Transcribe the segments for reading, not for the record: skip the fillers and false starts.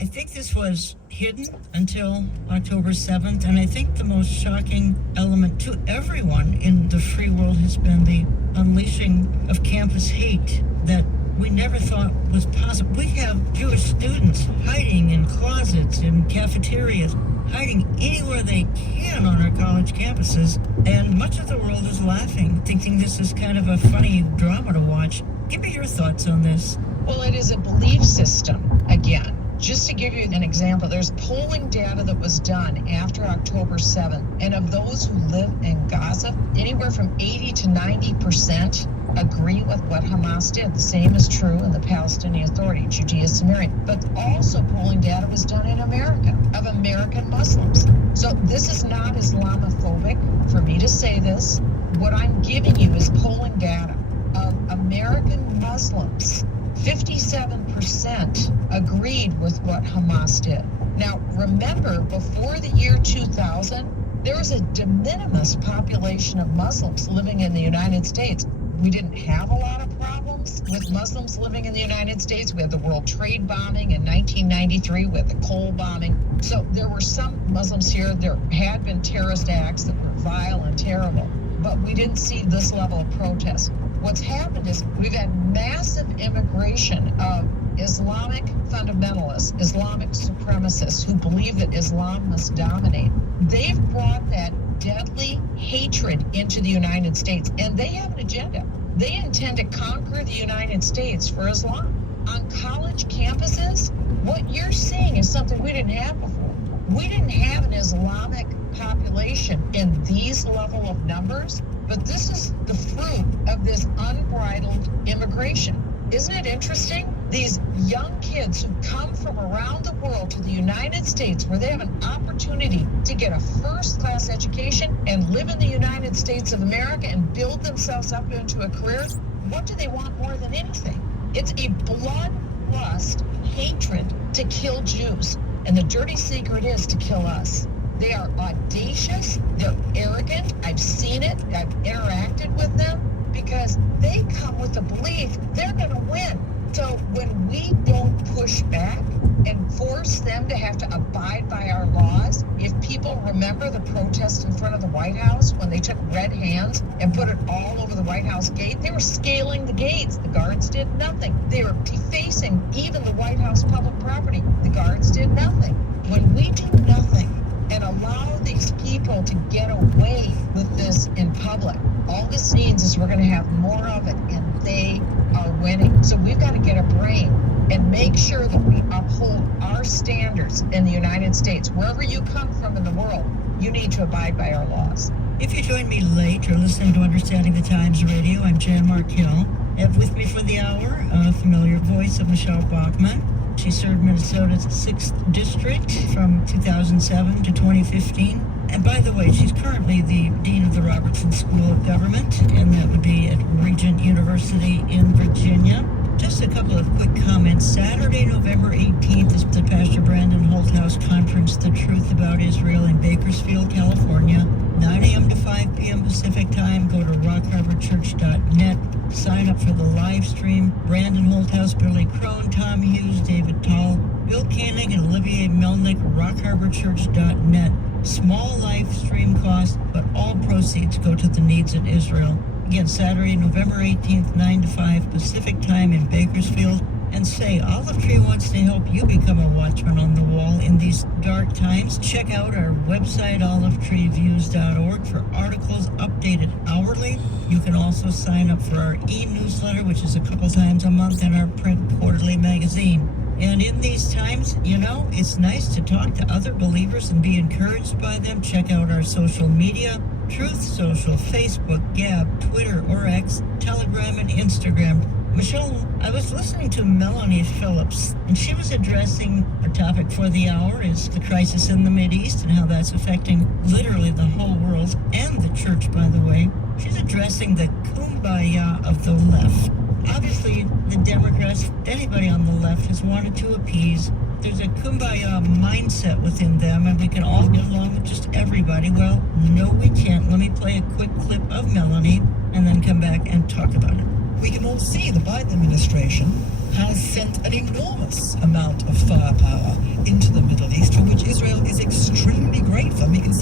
I think this was hidden until October 7th, and I think the most shocking element to everyone in the free world has been the unleashing of campus hate that we never thought was possible. We have Jewish students hiding in closets, in cafeterias, hiding anywhere they can on our college campuses, and much of the world is laughing, thinking this is kind of a funny drama to watch. Give me your thoughts on this. Well, it is a belief system, again. Just to give you an example, there's polling data that was done after October 7th, and of those who live in Gaza, anywhere from 80 to 90% agree with what Hamas did. The same is true in the Palestinian Authority, Judea Samaria. But also polling data was done in America, of American Muslims. So this is not Islamophobic for me to say this. What I'm giving you is polling data of American Muslims. 57% agreed with what Hamas did. Now, remember, before the year 2000, there was a de minimis population of Muslims living in the United States. We didn't have a lot of problems with Muslims living in the United States. We had the World Trade bombing in 1993 with the coal bombing. So there were some Muslims here. There had been terrorist acts that were vile and terrible, but we didn't see this level of protest. What's happened is we've had massive immigration of Islamic fundamentalists, Islamic supremacists who believe that Islam must dominate. They've brought that deadly hatred into the United States, and they have an agenda. They intend to conquer the United States for Islam. On college campuses, what you're seeing is something we didn't have before. We didn't have an Islamic population in these level of numbers, but this is the fruit of this unbridled immigration. Isn't it interesting? These young kids who come from around the world to the United States, where they have an opportunity to get a first-class education and live in the United States of America and build themselves up into a career, what do they want more than anything? It's a bloodlust hatred to kill Jews. And the dirty secret is to kill us. They are audacious, they're arrogant, I've seen it, I've interacted with them, because they come with the belief they're gonna win. So when we don't push back and force them to have to abide by our laws, if people remember the protest in front of the White House when they took red hands and put it all over the White House gate, they were scaling the gates. The guards did nothing. They were defacing even the White House public property. The guards did nothing. When we do nothing and allow these people to get away with this in public, all this means is we're going to have more of it, and they are winning. So we've got to get a brain and make sure that we uphold our standards in the United States. Wherever you come from in the world, you need to abide by our laws. If you join me late, you're listening to Understanding the Times Radio. I'm Jan Markell. And with me for the hour, a familiar voice of Michelle Bachmann. She served Minnesota's 6th District from 2007 to 2015. And by the way, she's currently the Dean of the Robertson School of Government, and that would be at Regent University in Virginia. Just a couple of quick comments. Saturday, November 18th is the Pastor Brandon Holthouse Conference, The Truth About Israel in Bakersfield, California. 9 a.m. to 5 p.m. Pacific Time. Go to rockharborchurch.net. Sign up for the live stream. Brandon Holthouse, Billy Crone, Tom Hughes, David Tall, Bill Koenig, and Olivier Melnick, rockharborchurch.net. Small live stream cost, but all proceeds go to the needs in Israel. Again, Saturday, November 18th, 9 to 5 Pacific Time in Bakersfield. And say, Olive Tree wants to help you become a watchman on the wall in these dark times. Check out our website, olivetreeviews.org, for articles updated hourly. You can also sign up for our e-newsletter, which is a couple times a month, and our print quarterly magazine. And in these times, you know, it's nice to talk to other believers and be encouraged by them. Check out our social media, Truth Social, Facebook, Gab, Twitter or X, Telegram, and Instagram. Michelle, I was listening to Melanie Phillips, and she was addressing our topic for the hour is the crisis in the Mideast and how that's affecting literally the whole world and the church, by the way. She's addressing the kumbaya of the left. Obviously, the Democrats, anybody on the left, has wanted to appease. There's a kumbaya mindset within them, and we can all get along with just everybody. Well, no, we can't. Let me play a quick clip of Melanie and then come back and talk about it. We can all see the Biden administration has sent an enormous amount of firepower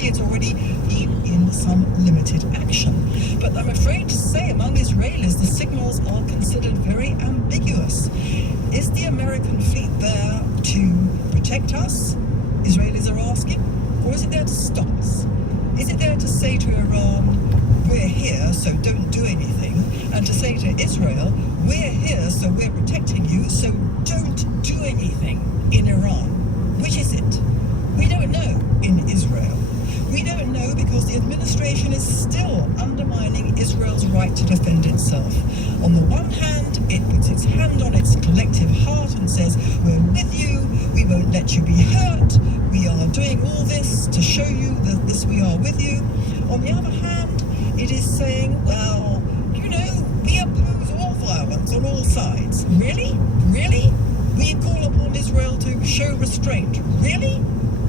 obviously it's already been in some limited action. But I'm afraid to say among Israelis, the signals are considered very ambiguous. Is the American fleet there to protect us? Israelis are asking. Or is it there to stop us? Is it there to say to Iran, we're here, so don't do anything, and to say to Israel, we're here, so we're protecting you, so don't do anything in Iran? Which is it? We don't know in Israel. We don't know because the administration is still undermining Israel's right to defend itself. On the one hand, it puts its hand on its collective heart and says, we're with you, we won't let you be hurt, we are doing all this to show you that we are with you. On the other hand, it is saying, well, we oppose all violence on all sides. Really? Really? We call upon Israel to show restraint. Really?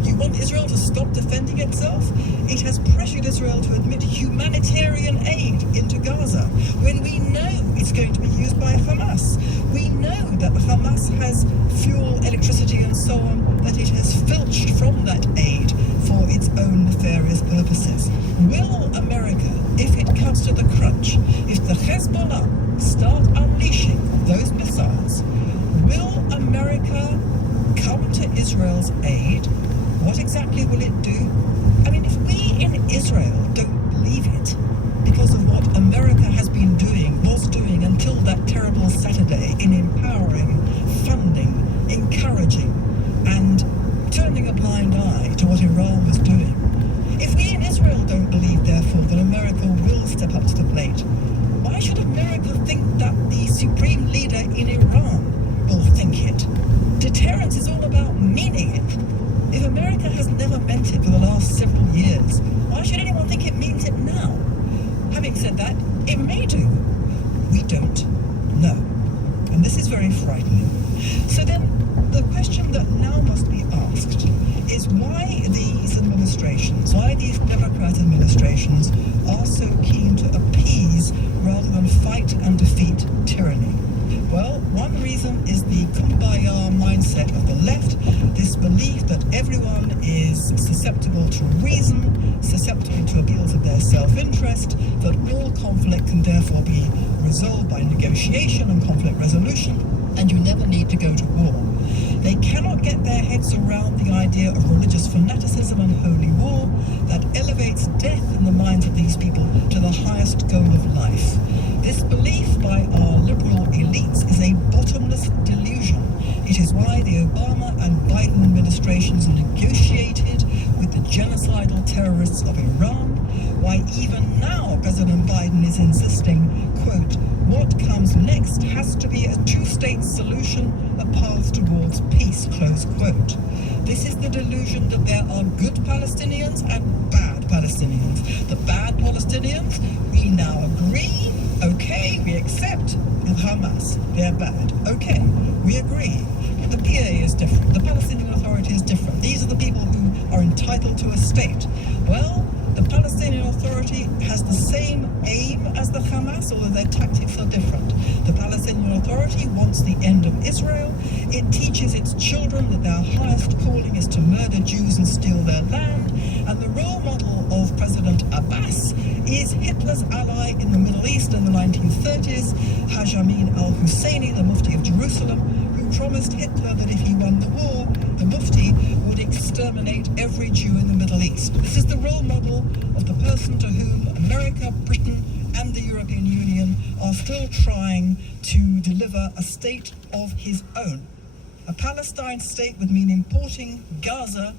You want Israel to stop defending itself? It has pressured Israel to admit humanitarian aid into Gaza when we know it's going to be used by Hamas. We know that Hamas has fuel, electricity and so on, that it has filched from that aid for its own nefarious purposes. Will America, if it comes to the crunch, if the Hezbollah start unleashing those missiles, will America come to Israel's aid? What exactly will it do? I mean, if we in Israel don't believe it, because of what America has been doing, was doing until that terrible Saturday in empowering, funding, encouraging, and turning a blind eye to what Iran was doing. If we in Israel don't believe, therefore, that America will step up to the plate, why should America think that the supreme leader in Iran will think it? Deterrence is all about meaning it. If America has never meant it for the last several years, why should anyone think it means it now? Having said that, it may do. We don't know. And this is very frightening. So then, the question that now must be asked is why these administrations, why these Democrat administrations are so keen to appease rather than fight and defeat tyranny. Well, one reason is the kumbaya mindset of the left, this belief that everyone is susceptible to reason, susceptible to appeals of their self-interest, that all conflict can therefore be resolved by negotiation and conflict resolution, and you never need to go to war. They cannot get their heads around the idea of religious fanaticism and holy war that elevates death in the minds of these people to the highest goal of life. This belief by our liberal elites is a bottomless delusion. It is why the Obama and Biden administrations negotiated with the genocidal terrorists of Iran, why even now President Biden is insisting, quote, what comes next has to be a two-state solution, a path towards peace, close quote. This is the delusion that there are good Palestinians and bad Palestinians. The bad Palestinians, we now agree, okay, we accept Hamas, they're bad, okay, we agree. The PA is different, the Palestinian Authority is different. These are the people who are entitled to a state. Well, the Palestinian Authority has the same aim as the Hamas, although their tactics are different. The Palestinian Authority wants the end of Israel. It teaches its children that their highest calling is to murder Jews and steal their land. And the role model of President Abbas is Hitler's ally in the Middle East in the 1930s, Haj Amin al-Husseini, the Mufti of Jerusalem, who promised Hitler that if he won the war, the Mufti would exterminate every Jew in the Middle East. This is the role model of the person to whom America, Britain, and the European Union are still trying to deliver a state of his own. A Palestine state would mean importing Gaza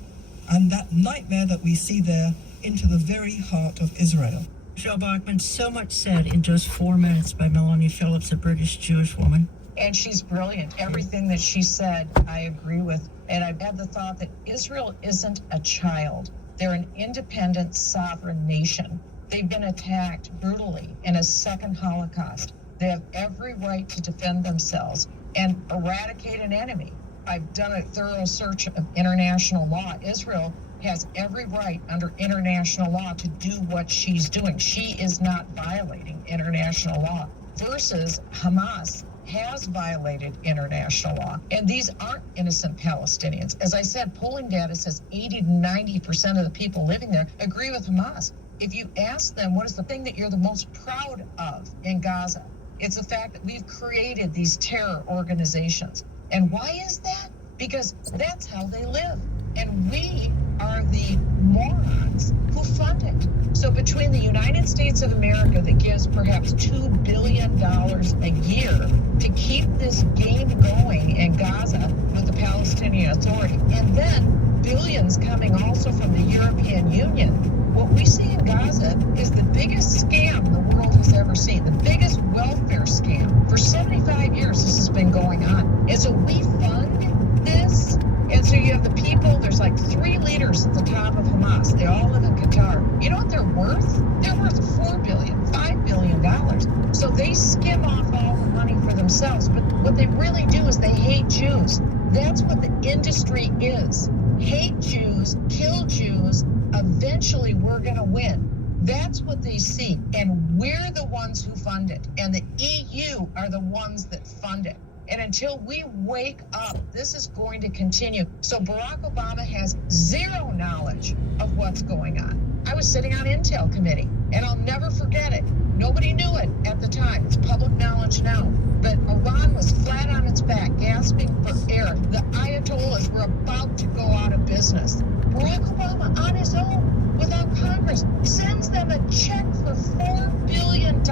and that nightmare that we see there into the very heart of Israel. Michelle Bachmann, so much said in just 4 minutes by Melanie Phillips, a British Jewish woman. And she's brilliant. Everything that she said, I agree with. And I've had the thought that Israel isn't a child. They're an independent, sovereign nation. They've been attacked brutally in a second Holocaust. They have every right to defend themselves and eradicate an enemy. I've done a thorough search of international law. Israel has every right under international law to do what she's doing. She is not violating international law. Versus Hamas has violated international law. And these aren't innocent Palestinians. As I said, polling data says 80 to 90% of the people living there agree with Hamas. If you ask them, what is the thing that you're the most proud of in Gaza? It's the fact that we've created these terror organizations. And why is that? Because that's how they live. And we are the morons who fund it. So between the United States of America that gives perhaps $2 billion a year to keep this game going in Gaza with the Palestinian Authority, and then billions coming also from the European Union, what we see in Gaza is the biggest scam the world has ever seen, the biggest welfare scam. For 75 years, this has been going on. And so we fund this. And so you have the people, there's like 3 leaders at the top of Hamas. They all live in Qatar. You know what they're worth? They're worth $4 billion, $5 billion. So they skim off all the money for themselves. But what they really do is they hate Jews. That's what the industry is. Hate Jews, kill Jews. Eventually we're going to win. That's what they see. And we're the ones who fund it. And the EU are the ones that fund it. And until we wake up, this is going to continue. So Barack Obama has zero knowledge of what's going on. I was sitting on Intel committee, and I'll never forget it. Nobody knew it at the time. It's public knowledge now. But Iran was flat on its back, gasping for air. The Ayatollahs were about to go out of business. Barack Obama, on his own, without Congress, sends them a check for $4 billion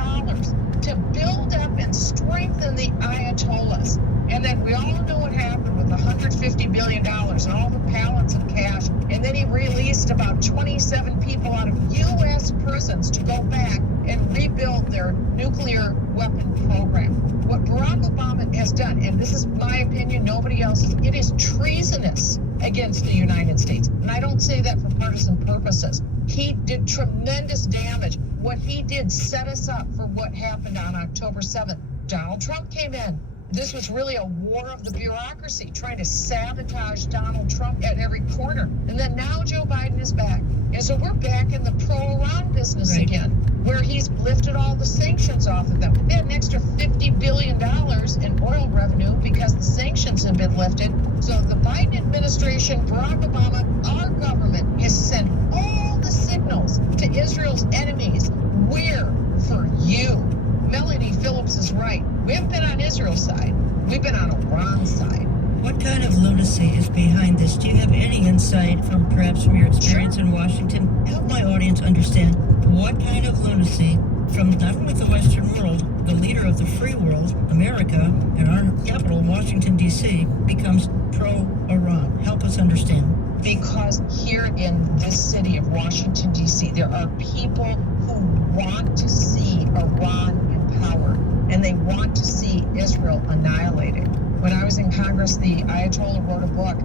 to build up and strengthen the Ayatollahs. And then we all know what happened with the $150 billion and all the pallets of cash. And then he released about 27 people out of U.S. prisons to go back and rebuild their nuclear weapon program. What Barack Obama has done, and this is my opinion, nobody else's, it is treasonous against the United States. And I don't say that for partisan purposes. He did tremendous damage. What he did set us up for what happened on October 7th. Donald Trump came in. This was really a war of the bureaucracy, trying to sabotage Donald Trump at every corner. And then now Joe Biden is back. And so we're back in the pro-Iran business again, where he's lifted all the sanctions off of them. They had an extra $50 billion in oil revenue because the sanctions have been lifted. So the Biden administration, Barack Obama, our government has sent all the signals to Israel's enemies. We're for you. Melanie Phillips is right. We haven't been on Israel's side. We've been on Iran's side. What kind of lunacy is behind this? Do you have any insight from your experience in Washington? Help my audience understand what kind of lunacy from not only the Western world, the leader of the free world, America, and our capital, Washington, D.C., becomes pro-Iran. Help us understand. Because here in this city of Washington, D.C., there are people who want to see Iran in power, and they want to see Israel annihilated. When I was in Congress, the Ayatollah wrote a book,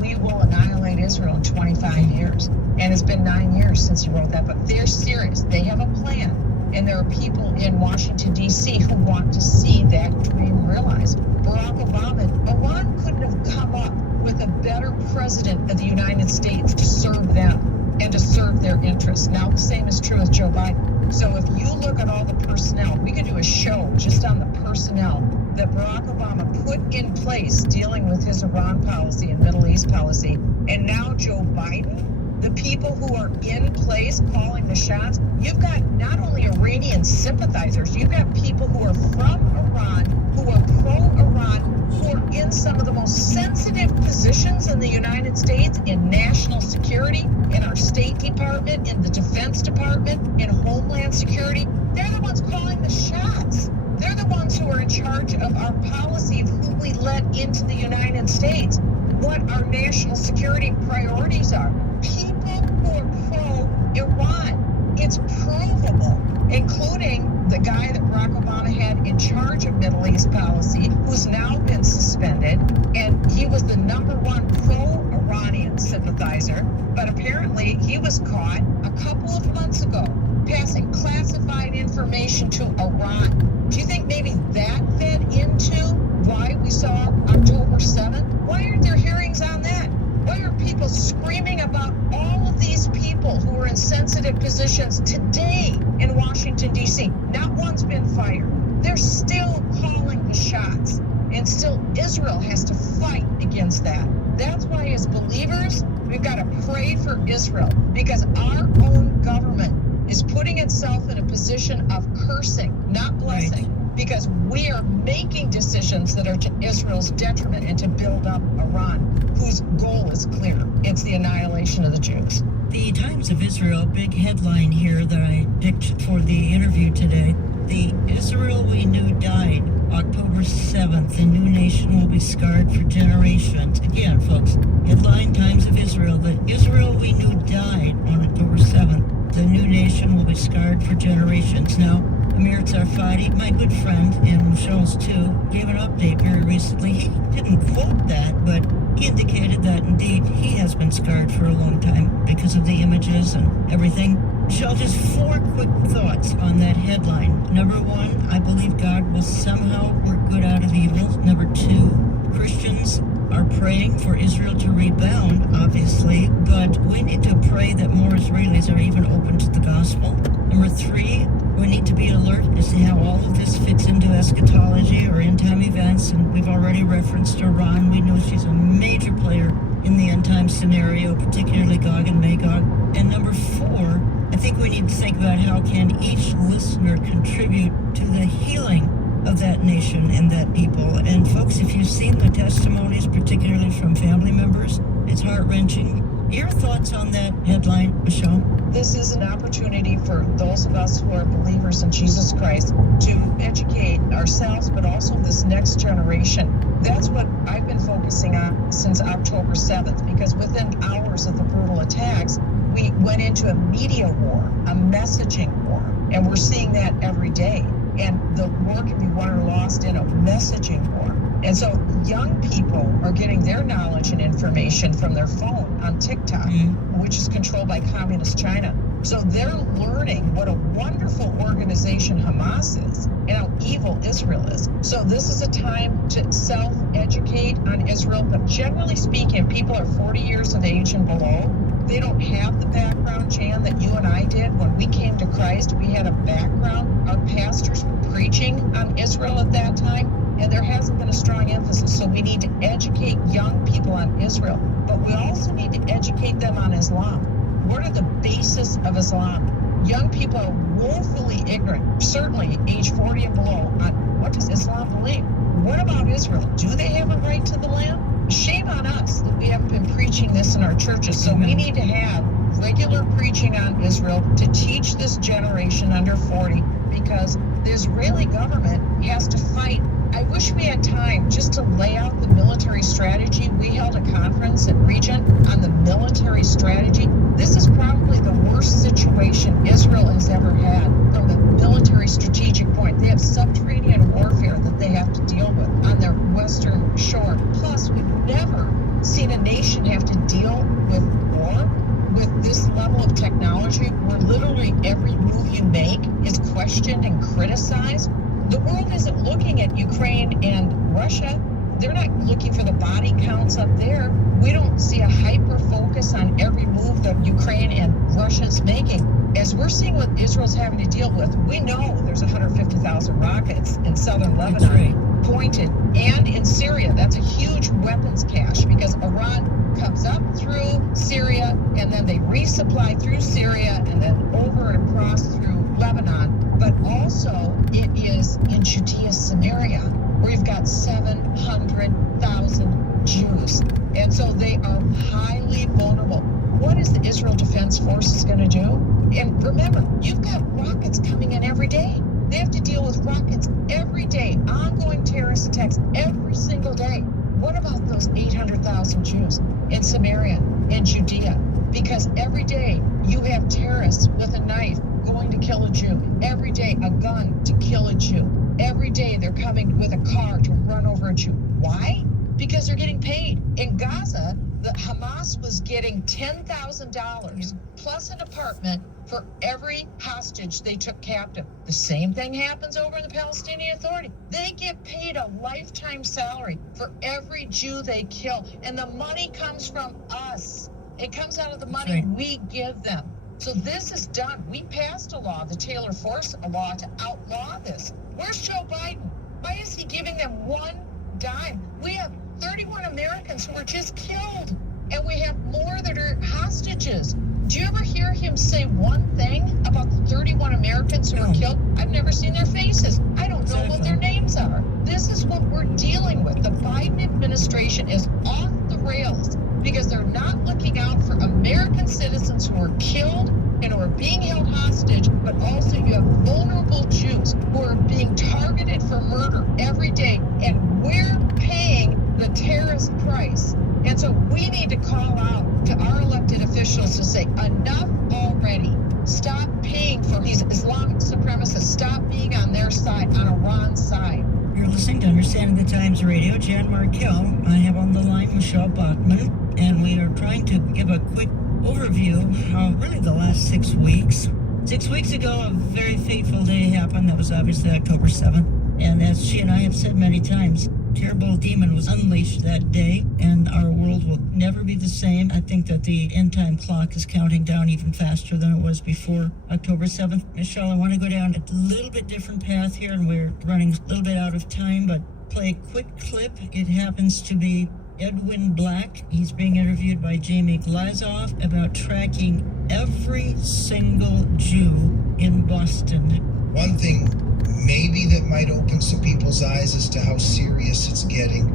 We Will Annihilate Israel in 25 years. And it's been 9 years since he wrote that, but they're serious. They have a plan. And there are people in Washington, D.C. who want to see that dream realized. Barack Obama, Iran couldn't have come up with a better president of the United States to serve them and to serve their interests. Now the same is true with Joe Biden. So if you look at all the personnel, we could do a show just on the personnel that Barack Obama put in place dealing with his Iran policy and Middle East policy. And now Joe Biden, the people who are in place calling the shots, you've got not only Iranian sympathizers, you've got people who are from Iran, who are pro-Iran, who are in some of the most sensitive positions in the United States, in national security, in our State Department, in the Defense Department, in Homeland Security. They're the ones calling the shots. They're the ones who are in charge of our policy of who we let into the United States, what our national security priorities are. People who are pro-Iran. It's provable, including the guy that Barack Obama had in charge of Middle East policy, who's now been suspended, and he was the #1 pro-Iranian sympathizer, but apparently he was caught a couple of months ago passing classified information to Iran. Do you think maybe that fed into why we saw October 7th? Why aren't there hearings on that? Why are people screaming about all of these people who are in sensitive positions today in Washington, D.C.? Not one's been fired. They're still calling the shots. And still Israel has to fight against that. That's why as believers, we've got to pray for Israel, because our own government is putting itself in a position of cursing, not blessing. Right. Because we are making decisions that are to Israel's detriment and to build up Iran, whose goal is clear. It's the annihilation of the Jews. The Times of Israel, big headline here that I picked for the interview today. The Israel we knew died October 7th. The new nation will be scarred for generations. Again, folks, headline Times of Israel. The Israel we knew died on October 7th. The new nation will be scarred for generations. Now, Amir Tsarfati, my good friend, and Michelle's too, gave an update very recently. He didn't quote that, but he indicated that indeed he has been scarred for a long time because of the images and everything. Michelle, just 4 quick thoughts on that headline. Number 1, I believe God will somehow work good out of evil. Number 2, Christians are praying for Israel to rebound, obviously, but we need to pray that more Israelis are even open to the gospel. Number 3, we need to be alert as to how all of this fits into eschatology or end-time events, and we've already referenced Iran. We know she's a major player in the end-time scenario, particularly Gog and Magog. And number 4, I think we need to think about how can each listener contribute to the healing of that nation and that people. And folks, if you've seen the testimonies, particularly from family members, it's heart-wrenching. Your thoughts on that headline, Michelle? This is an opportunity for those of us who are believers in Jesus Christ to educate ourselves, but also this next generation. That's what I've been focusing on since October 7th, because within hours of the brutal attacks, we went into a media war, a messaging war, and we're seeing that every day. And the war can be won or lost in a messaging war. And so young people are getting their knowledge and information from their phone on TikTok, which is controlled by communist China. So they're learning what a wonderful organization Hamas is and how evil Israel is. So this is a time to self-educate on Israel. But generally speaking, people are 40 years of age and below. They don't have the background, Jan, that you and I did when we came to Christ. We had a background. Our pastors were preaching on Israel at that time, and there hasn't been a strong emphasis. So we need to educate young people on Israel, but we also need to educate them on Islam. What are the basis of Islam? Young people are woefully ignorant, certainly age 40 and below, on what does Islam believe? What about Israel? Do they have a right to the land? Shame on us that we haven't been preaching this in our churches. So we need to have regular preaching on Israel to teach this generation under 40, because the Israeli government has to fight. I wish we had time just to lay out the military strategy. We held a conference at Regent on the military strategy. This is probably the worst situation Israel has ever had from the military strategic point. They have subterranean warfare that they have to deal with on their western shore. Plus, we've never seen a nation have to deal with war with this level of technology, where literally every move you make is questioned and criticized. The world isn't looking at Ukraine and Russia. They're not looking for the body counts up there. We don't see a hyper focus on every move that Ukraine and Russia's making. As we're seeing what Israel's having to deal with, we know there's 150,000 rockets in southern Lebanon pointed, and in Syria. That's a huge weapons cache, because Iran comes up through Syria and then they resupply through Syria and then over and across through Lebanon. But also it is in Judea, Samaria, where you've got 700,000 Jews. And so they are highly vulnerable. What is the Israel Defense Forces going to do? And remember, you've got rockets coming in every day. They have to deal with rockets every day, ongoing terrorist attacks every single day. What about those 800,000 Jews in Samaria, in Judea? Because every day you have terrorists with a knife going to kill a Jew. Every day a gun to kill a Jew. Every day they're coming with a car to run over a Jew. Why? Because they're getting paid. In Gaza, the Hamas was getting $10,000 plus an apartment for every hostage they took captive. The same thing happens over in the Palestinian Authority. They get paid a lifetime salary for every Jew they kill. And the money comes from us. It comes out of the money we give them. So this is done. We passed a law, the Taylor Force law, to outlaw this. Where's Joe Biden? Why is he giving them one dime? We have 31 Americans who were just killed, and we have more that are hostages. Do you ever hear him say one thing about the 31 Americans who were killed? I've never seen their faces. I don't know what their names are. This is what we're dealing with. The Biden administration is off the rails because they're not looking out for American citizens who are killed and who are being held hostage, but also you have vulnerable Jews who are being targeted for murder every day, and we're paying the terrorist price. And so we need to call out to our elected officials to say, enough already. Stop paying for these Islamic supremacists. Stop being on their side, on Iran's side. You're listening to Understanding the Times Radio. Jan Markell. I have on the line Michelle Bachmann, and we are trying to give a quick overview of really the last 6 weeks. 6 weeks ago, a very fateful day happened. That was obviously October 7th. And as she and I have said many times, terrible demon was unleashed that day, and our world will never be the same. I think that the end time clock is counting down even faster than it was before October 7th. Michelle, I want to go down a little bit different path here, and we're running a little bit out of time, but play a quick clip. It happens to be Edwin Black. He's being interviewed by Jamie Glazoff about tracking every single Jew in Boston. One thing maybe that might open some people's eyes as to how serious it's getting.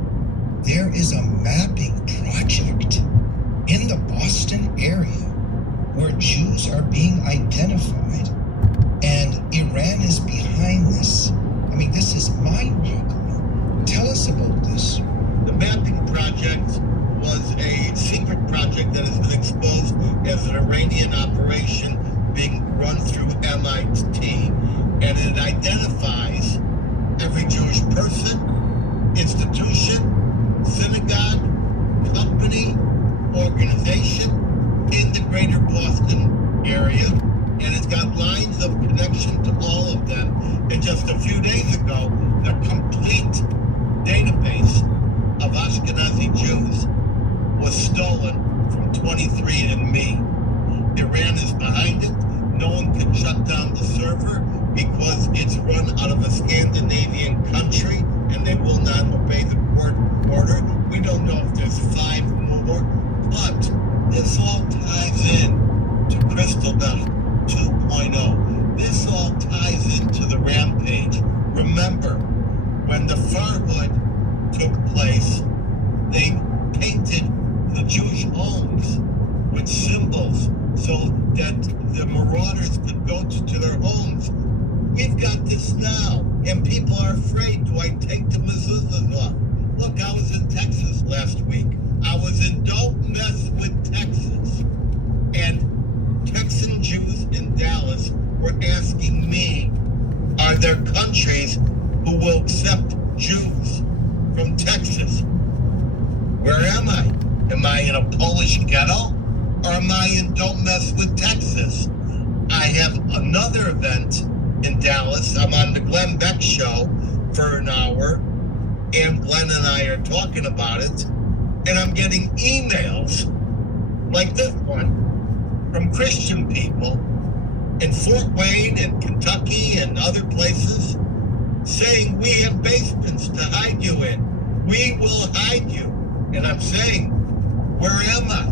There is a mapping project in the Boston area where Jews are being identified, and Iran is behind this. I mean, this is mind-boggling. Tell us about this. The mapping project was a secret project that has been exposed as an Iranian operation being run through MIT, and it identifies every Jewish person, institution, synagogue, company, organization in the greater Boston area, and it's got lines of connection to all of them. And just a few days ago, the complete database of Ashkenazi Jews was stolen from 23andMe. Iran is behind it. No one can shut down the server because it's run out of a Scandinavian country and they will not obey the court order. We don't know if there's 5 more, but this all ties in to Crystal Beth 2.0. This all ties into the rampage. Remember, when the Farhud took place, they painted the Jewish homes with symbols so that the marauders could go to their homes. We've got this now, and people are afraid. Do I take the mezuzah? Look, I was in Texas last week. I was in Don't Mess with Texas. And Texan Jews in Dallas were asking me, are there countries who will accept Jews from Texas? Where am I? Am I in a Polish ghetto? Or am I in Don't Mess with Texas? I have another event in Dallas. I'm on the Glenn Beck show for an hour, and Glenn and I are talking about it, and I'm getting emails like this one from Christian people in Fort Wayne and Kentucky and other places saying, we have basements to hide you in. We will hide you. And I'm saying, where am I?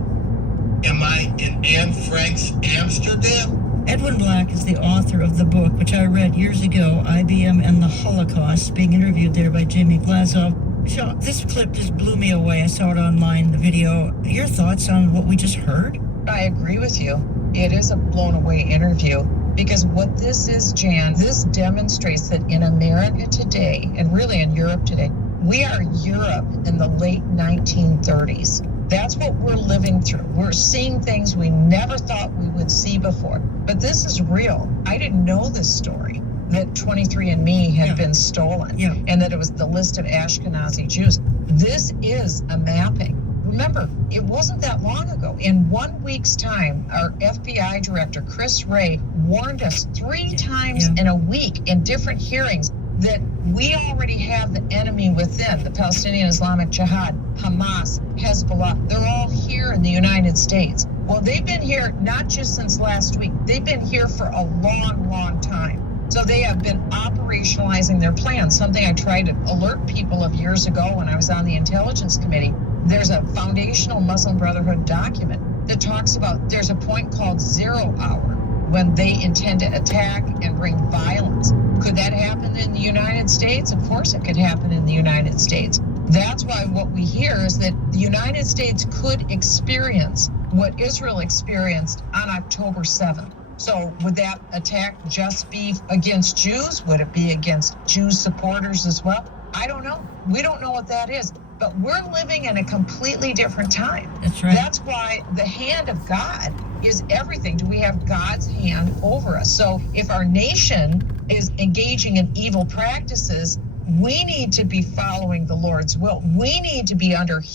Am I in Anne Frank's Amsterdam? Edwin Black is the author of the book, which I read years ago, IBM and the Holocaust, being interviewed there by Jamie Glazoff. Michelle, this clip just blew me away. I saw it online, the video. Your thoughts on what we just heard? I agree with you. It is a blown away interview because what this is, Jan, this demonstrates that in America today, and really in Europe today, we are Europe in the late 1930s. That's what we're living through. We're seeing things we never thought we would see before. But this is real. I didn't know this story, that 23andMe had been stolen, and that it was the list of Ashkenazi Jews. This is a mapping. Remember, it wasn't that long ago. In 1 week's time, our FBI director, Chris Wray, warned us 3 times in a week in different hearings that we already have the enemy within, the Palestinian Islamic Jihad, Hamas, Hezbollah. They're all here in the United States. Well, they've been here not just since last week, they've been here for a long, long time. So they have been operationalizing their plans, something I tried to alert people of years ago when I was on the Intelligence Committee. There's a foundational Muslim Brotherhood document that talks about there's a point called 0 hour when they intend to attack and bring violence. Could that happen in the United States? Of course it could happen in the United States. That's why what we hear is that the United States could experience what Israel experienced on October 7th. So would that attack just be against Jews? Would it be against Jew supporters as well? I don't know. We don't know what that is. But we're living in a completely different time. That's right. That's why the hand of God is everything. Do we have God's hand over us? So if our nation is engaging in evil practices, we need to be following the Lord's will. We need to be under His